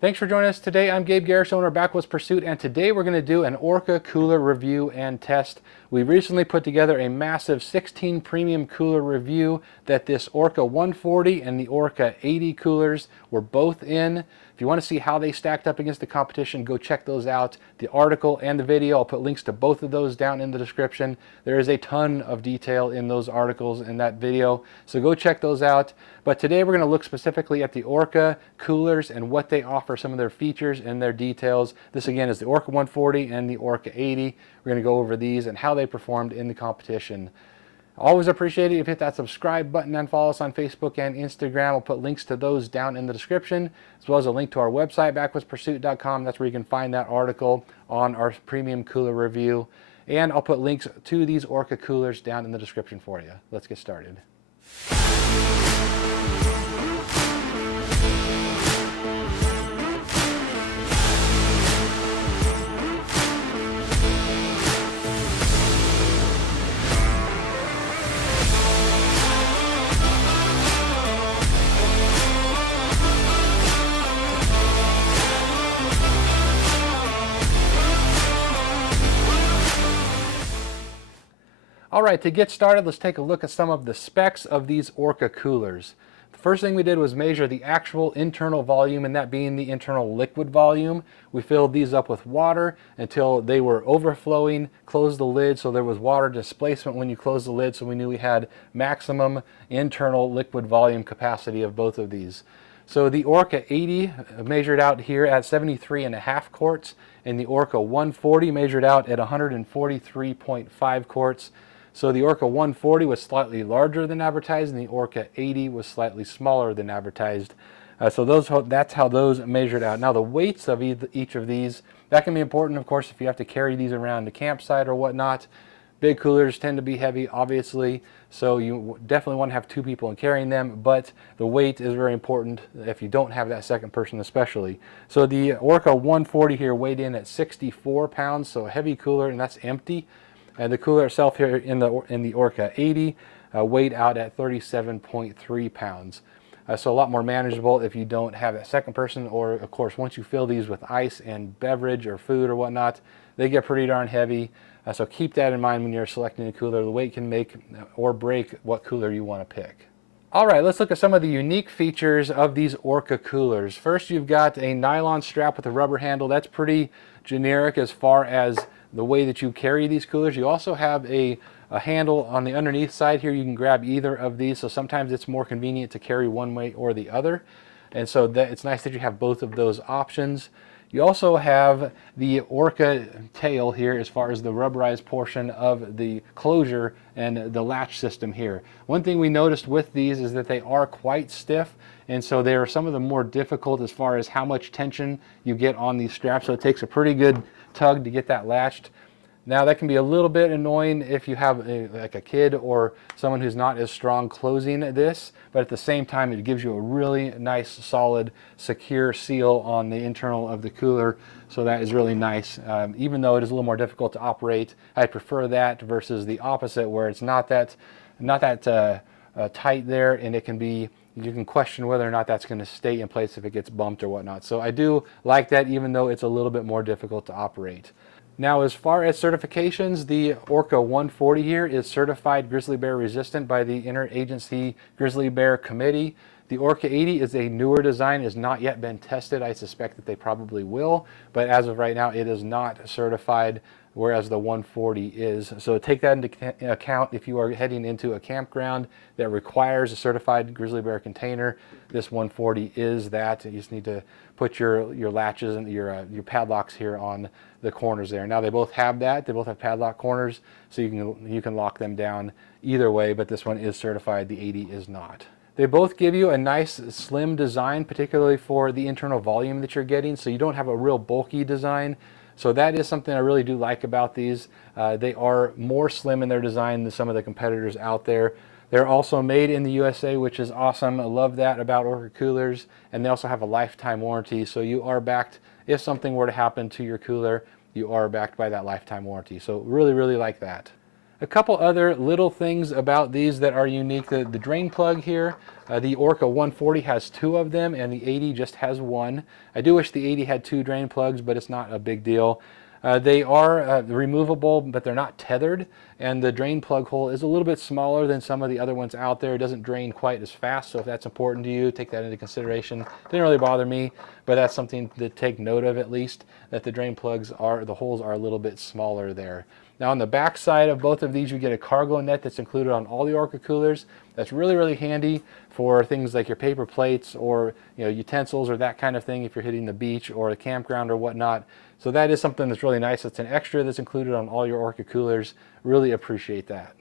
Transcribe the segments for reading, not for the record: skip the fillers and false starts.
Thanks for joining us today. I'm Gabe Garrish, owner of Backwoods Pursuit, and today we're going to do an ORCA cooler review and test. We recently put together a massive 16 premium cooler review that this ORCA 140 and the ORCA 80 coolers were both in. If you want to see how they stacked up against the competition, go check those out. The article and the video, I'll put links to both of those down in the description. There is a ton of detail in those articles and that video, so go check those out. But today we're going to look specifically at the ORCA coolers and what they offer, some of their features and their details. This again is the ORCA 140 and the ORCA 80. We're going to go over these and how they performed in the competition. Always appreciate it if you hit that subscribe button and follow us on Facebook and Instagram. I'll put links to those down in the description, as well as a link to our website, backwoodsPursuit.com. That's where you can find that article on our premium cooler review. And I'll put links to these ORCA coolers down in the description for you. Let's get started. All right, to get started, let's take a look at some of the specs of these ORCA coolers. The first thing we did was measure the actual internal volume, and that being the internal liquid volume. We filled these up with water until they were overflowing, closed the lid so there was water displacement when you closed the lid, so we knew we had maximum internal liquid volume capacity of both of these. So the ORCA 80 measured out here at 73.5 quarts, and the ORCA 140 measured out at 143.5 quarts. So the ORCA 140 was slightly larger than advertised, and the ORCA 80 was slightly smaller than advertised. That's how those measured out. Now the weights of each of these, that can be important, of course, if you have to carry these around the campsite or whatnot. Big coolers tend to be heavy, obviously, so you definitely want to have two people in carrying them, but the weight is very important if you don't have that second person especially. So the ORCA 140 here weighed in at 64 pounds, so a heavy cooler, and that's empty. And the cooler itself here in the ORCA 80 weighed out at 37.3 pounds. So a lot more manageable if you don't have that second person, or of course once you fill these with ice and beverage or food or whatnot, they get pretty darn heavy. So keep that in mind when you're selecting a cooler. The weight can make or break what cooler you want to pick. All right, let's look at some of the unique features of these ORCA coolers. First, you've got a nylon strap with a rubber handle. That's pretty generic as far as the way that you carry these coolers. You also have a handle on the underneath side here. You can grab either of these, so sometimes it's more convenient to carry one way or the other. And so it's nice that you have both of those options. You also have the ORCA tail here as far as the rubberized portion of the closure and the latch system here. One thing we noticed with these is that they are quite stiff, and so they are some of the more difficult as far as how much tension you get on these straps. So it takes a pretty good tug to get that latched. Now that can be a little bit annoying if you have like a kid or someone who's not as strong closing this, but at the same time it gives you a really nice, solid, secure seal on the internal of the cooler. So that is really nice. Even though it is a little more difficult to operate, I prefer that versus the opposite where it's not that tight there, and it can be, you can question whether or not that's going to stay in place if it gets bumped or whatnot. So I do like that, even though it's a little bit more difficult to operate. Now, as far as certifications, the ORCA 140 here is certified grizzly bear resistant by the Interagency Grizzly Bear Committee. The ORCA 80 is a newer design, has not yet been tested. I suspect that they probably will, but as of right now, it is not certified, whereas the 140 is. So take that into account if you are heading into a campground that requires a certified grizzly bear container. This 140 is that. You just need to put your latches and your padlocks here on the corners there. Now they both have that. They both have padlock corners, so you can lock them down either way, but this one is certified. The 80 is not. They both give you a nice slim design, particularly for the internal volume that you're getting, so you don't have a real bulky design. So that is something I really do like about these. They are more slim in their design than some of the competitors out there. They're also made in the USA, which is awesome. I love that about ORCA coolers. And they also have a lifetime warranty, so you are backed. If something were to happen to your cooler, you are backed by that lifetime warranty. So really, really like that. A couple other little things about these that are unique. The drain plug here, the ORCA 140 has 2 of them and the 80 just has 1. I do wish the 80 had 2 drain plugs, but it's not a big deal. They are removable, but they're not tethered, and the drain plug hole is a little bit smaller than some of the other ones out there. It doesn't drain quite as fast, so if that's important to you, take that into consideration. Didn't really bother me, but that's something to take note of, at least, that the drain plugs are, the holes are a little bit smaller there. Now on the back side of both of these, you get a cargo net that's included on all the ORCA coolers. That's really, really handy for things like your paper plates or utensils or that kind of thing if you're hitting the beach or a campground or whatnot. So that is something that's really nice. It's an extra that's included on all your ORCA coolers. Really appreciate that.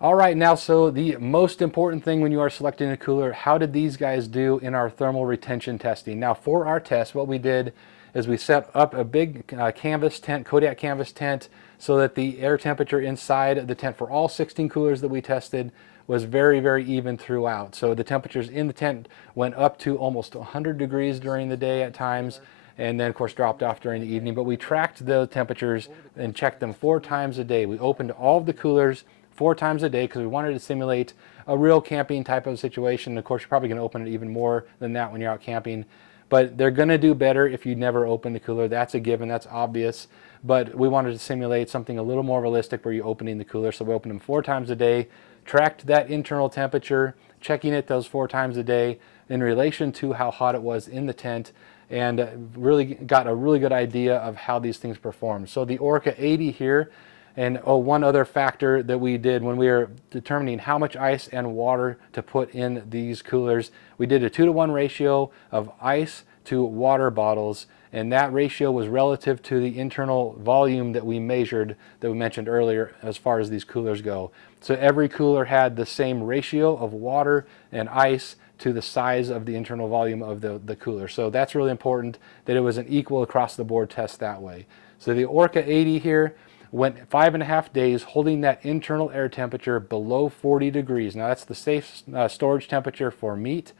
All right, now, so the most important thing when you are selecting a cooler, how did these guys do in our thermal retention testing? Now, for our test, what we did is we set up a big canvas tent, Kodiak canvas tent, so that the air temperature inside the tent for all 16 coolers that we tested was very, very even throughout. So the temperatures in the tent went up to almost 100 degrees during the day at times, and then of course dropped off during the evening. But we tracked the temperatures and checked them 4 times a day. We opened all of the coolers 4 times a day because we wanted to simulate a real camping type of situation. Of course, you're probably going to open it even more than that when you're out camping, but they're going to do better if you never open the cooler. That's a given, that's obvious, but we wanted to simulate something a little more realistic where you're opening the cooler. So we opened them 4 times a day, tracked that internal temperature, checking it those 4 times a day in relation to how hot it was in the tent, and really got a really good idea of how these things perform. So the ORCA 80 here, and one other factor that we did when we were determining how much ice and water to put in these coolers, we did a 2-to-1 ratio of ice to water bottles, and that ratio was relative to the internal volume that we measured, that we mentioned earlier, as far as these coolers go. So every cooler had the same ratio of water and ice to the size of the internal volume of the cooler. So that's really important, that it was an equal across the board test that way. So the ORCA 80 here went 5.5 days holding that internal air temperature below 40 degrees. Now that's the safe storage temperature for meat,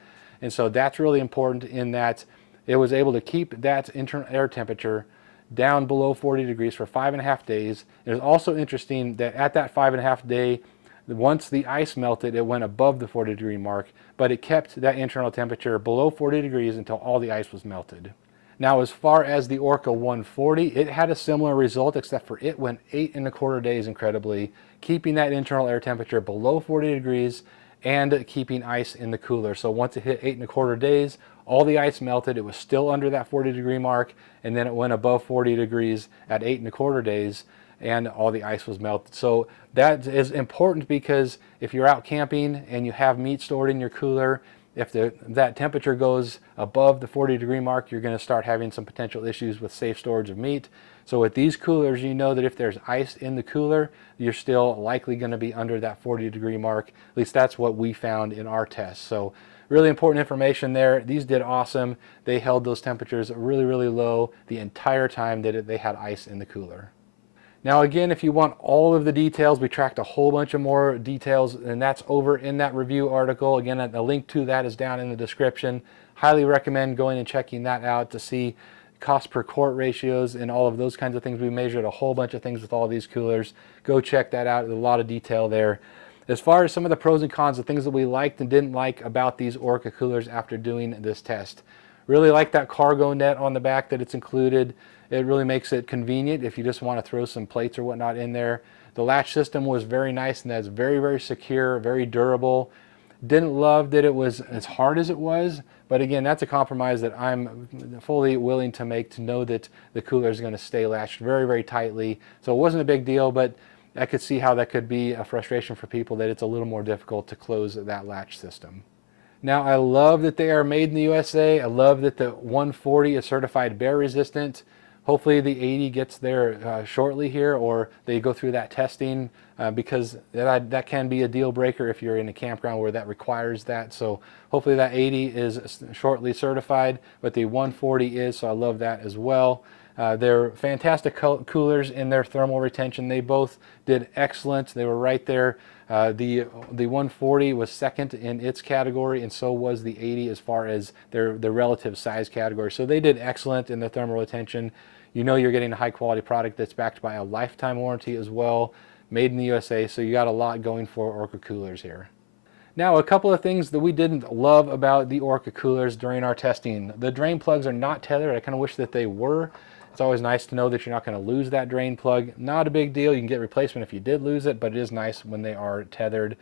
and so that's really important in that it was able to keep that internal air temperature down below 40 degrees for 5.5 days. It was also interesting that at that 5.5 day, once the ice melted, it went above the 40 degree mark, but it kept that internal temperature below 40 degrees until all the ice was melted. Now, as far as the ORCA 140, it had a similar result, except for it went 8.25 days incredibly, keeping that internal air temperature below 40 degrees and keeping ice in the cooler. So once it hit 8.25 days, all the ice melted. It was still under that 40 degree mark, and then it went above 40 degrees at 8.25 days, and all the ice was melted. So that is important because if you're out camping and you have meat stored in your cooler, if that temperature goes above the 40 degree mark, you're going to start having some potential issues with safe storage of meat. So with these coolers, you know that if there's ice in the cooler, you're still likely going to be under that 40 degree mark. At least that's what we found in our tests. So really important information there. These did awesome. They held those temperatures really, really low the entire time that they had ice in the cooler. Now again, if you want all of the details, we tracked a whole bunch of more details, and that's over in that review article. Again, the link to that is down in the description. Highly recommend going and checking that out to see cost per quart ratios and all of those kinds of things. We measured a whole bunch of things with all these coolers. Go check that out. There's a lot of detail there. As far as some of the pros and cons, the things that we liked and didn't like about these ORCA coolers after doing this test. Really like that cargo net on the back that it's included. It really makes it convenient if you just want to throw some plates or whatnot in there. The latch system was very nice, and that's very, very secure, very durable. Didn't love that it was as hard as it was, but again, that's a compromise that I'm fully willing to make, to know that the cooler is going to stay latched very, very tightly. So it wasn't a big deal, but I could see how that could be a frustration for people, that it's a little more difficult to close that latch system. Now, I love that they are made in the USA. I love that the 140 is certified bear resistant. Hopefully the 80 gets there shortly here, or they go through that testing, because that can be a deal breaker if you're in a campground where that requires that. So hopefully that 80 is shortly certified, but the 140 is, so I love that as well. They're fantastic coolers in their thermal retention. They both did excellent. They were right there. The 140 was second in its category, and so was the 80 as far as their relative size category. So they did excellent in the thermal retention. You know you're getting a high quality product that's backed by a lifetime warranty as well. made in the USA, so you got a lot going for ORCA Coolers here. Now, a couple of things that we didn't love about the ORCA Coolers during our testing. The drain plugs are not tethered. I kind of wish that they were. It's always nice to know that you're not going to lose that drain plug. Not a big deal. You can get replacement if you did lose it, but it is nice when they are tethered.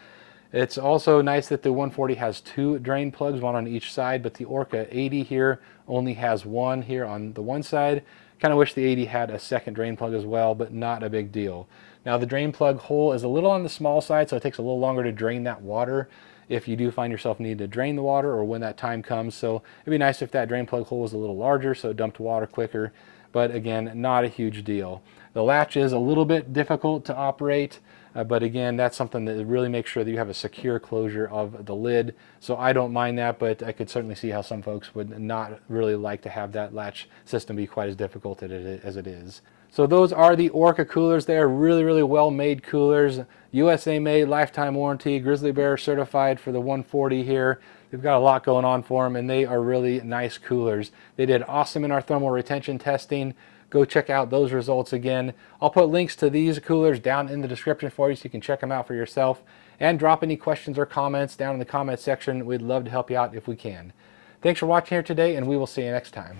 It's also nice that the 140 has 2 drain plugs, one on each side, but the ORCA 80 here only has one here on the one side. Kind of wish the 80 had a second drain plug as well, but not a big deal. Now the drain plug hole is a little on the small side, so it takes a little longer to drain that water if you do find yourself needing to drain the water or when that time comes. So it'd be nice if that drain plug hole was a little larger so it dumped water quicker, but again, not a huge deal. The latch is a little bit difficult to operate, but again, that's something that really makes sure that you have a secure closure of the lid. So I don't mind that, but I could certainly see how some folks would not really like to have that latch system be quite as difficult as it is. So those are the ORCA coolers. They are really, really well-made coolers. USA made, lifetime warranty, Grizzly Bear certified for the 140 here. They've got a lot going on for them, and they are really nice coolers. They did awesome in our thermal retention testing. Go check out those results again. I'll put links to these coolers down in the description for you so you can check them out for yourself. And drop any questions or comments down in the comment section. We'd love to help you out if we can. Thanks for watching here today, and we will see you next time.